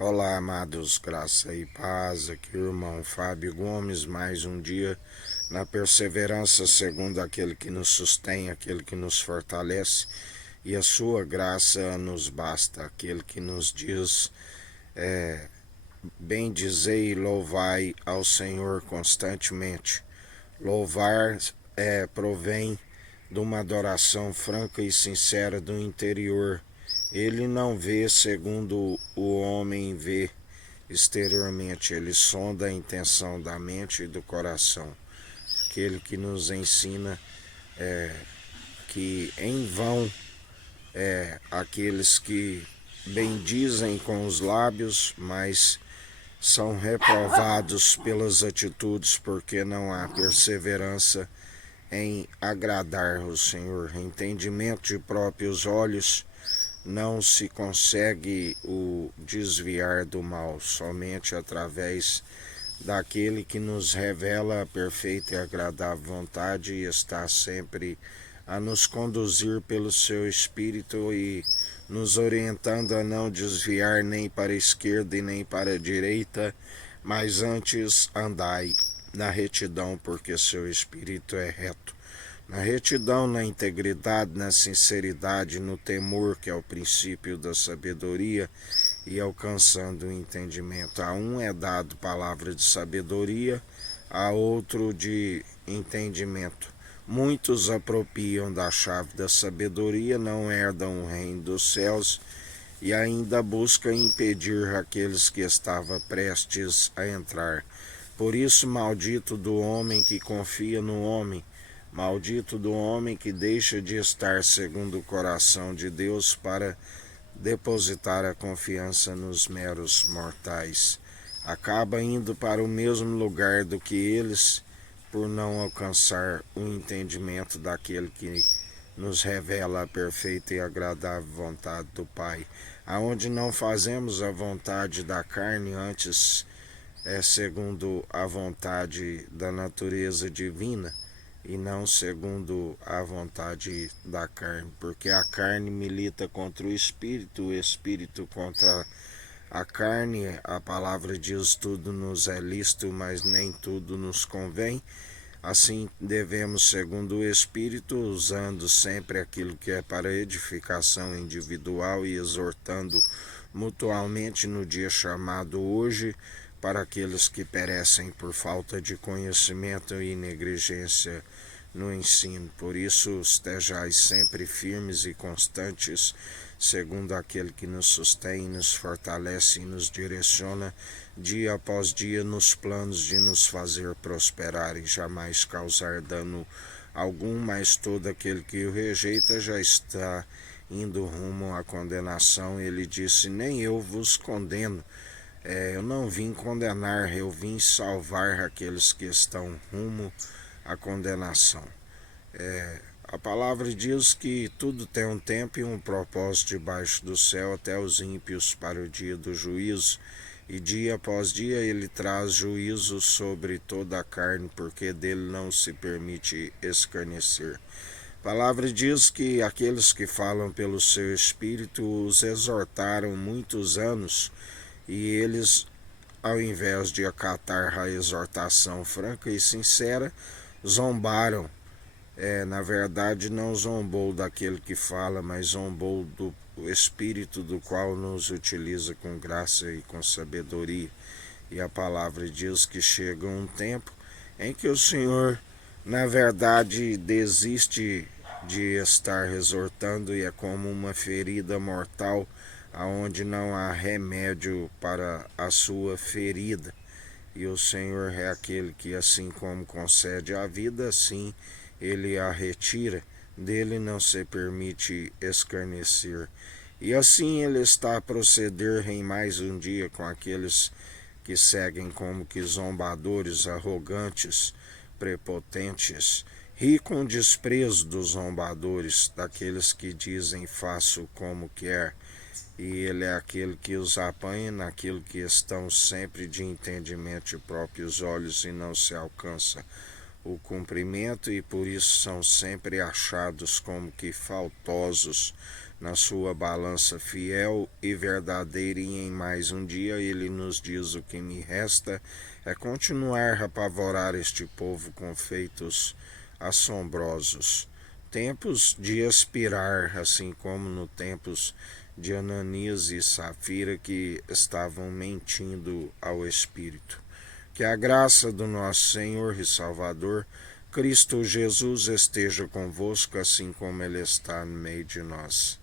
Olá, amados, graça e paz. Aqui o irmão Fábio Gomes, mais um dia na perseverança, segundo aquele que nos sustém, aquele que nos fortalece, e a sua graça nos basta, aquele que nos diz: bendizei e louvai ao Senhor constantemente. Louvar provém de uma adoração franca e sincera do interior. Ele não vê segundo o homem vê exteriormente, ele sonda a intenção da mente e do coração. Aquele que nos ensina que em vão aqueles que bendizem com os lábios, mas são reprovados pelas atitudes, porque não há perseverança em agradar o Senhor. Entendimento de próprios olhos, não se consegue o desviar do mal, somente através daquele que nos revela a perfeita e agradável vontade e está sempre a nos conduzir pelo seu Espírito e nos orientando a não desviar nem para a esquerda e nem para a direita, mas antes andai na retidão, porque seu Espírito é reto. Na retidão, na integridade, na sinceridade, no temor, que é o princípio da sabedoria, e alcançando o entendimento. A um é dado palavra de sabedoria, a outro de entendimento. Muitos apropriam da chave da sabedoria, não herdam o reino dos céus, e ainda buscam impedir aqueles que estavam prestes a entrar. Por isso, maldito do homem que confia no homem, maldito do homem que deixa de estar segundo o coração de Deus para depositar a confiança nos meros mortais. Acaba indo para o mesmo lugar do que eles, por não alcançar o entendimento daquele que nos revela a perfeita e agradável vontade do Pai, aonde não fazemos a vontade da carne, antes segundo a vontade da natureza divina, e não segundo a vontade da carne, porque a carne milita contra o espírito contra a carne. A palavra diz: tudo nos é lícito, mas nem tudo nos convém. Assim devemos, segundo o Espírito, usando sempre aquilo que é para edificação individual e exortando mutualmente no dia chamado hoje, para aqueles que perecem por falta de conhecimento e negligência no ensino. Por isso, estejais sempre firmes e constantes, segundo aquele que nos sustém, nos fortalece e nos direciona dia após dia nos planos de nos fazer prosperar e jamais causar dano algum, mas todo aquele que o rejeita já está indo rumo à condenação. Ele disse: nem eu vos condeno. Eu não vim condenar, eu vim salvar aqueles que estão rumo à condenação. A palavra diz que tudo tem um tempo e um propósito debaixo do céu, até os ímpios para o dia do juízo. E dia após dia ele traz juízo sobre toda a carne, porque dele não se permite escarnecer. A palavra diz que aqueles que falam pelo seu Espírito os exortaram muitos anos, e eles, ao invés de acatar a exortação franca e sincera, zombaram. Na verdade, não zombou daquele que fala, mas zombou do Espírito, do qual nos utiliza com graça e com sabedoria. E a palavra diz que chega um tempo em que o Senhor, na verdade, desiste de estar exortando, e é como uma ferida mortal, aonde não há remédio para a sua ferida. E o Senhor é aquele que, assim como concede a vida, assim ele a retira. Dele não se permite escarnecer. E assim ele está a proceder em mais um dia com aqueles que seguem como que zombadores, arrogantes, prepotentes, ri com desprezo dos zombadores, daqueles que dizem faço como quer, e ele é aquele que os apanha naquilo que estão sempre de entendimento de próprios olhos e não se alcança o cumprimento e por isso são sempre achados como que faltosos na sua balança fiel e verdadeira, e em mais um dia ele nos diz: o que me resta é continuar a apavorar este povo com feitos assombrosos. Tempos de expirar, assim como no tempos de Ananias e Safira, que estavam mentindo ao Espírito. Que a graça do nosso Senhor e Salvador, Cristo Jesus, esteja convosco, assim como Ele está no meio de nós.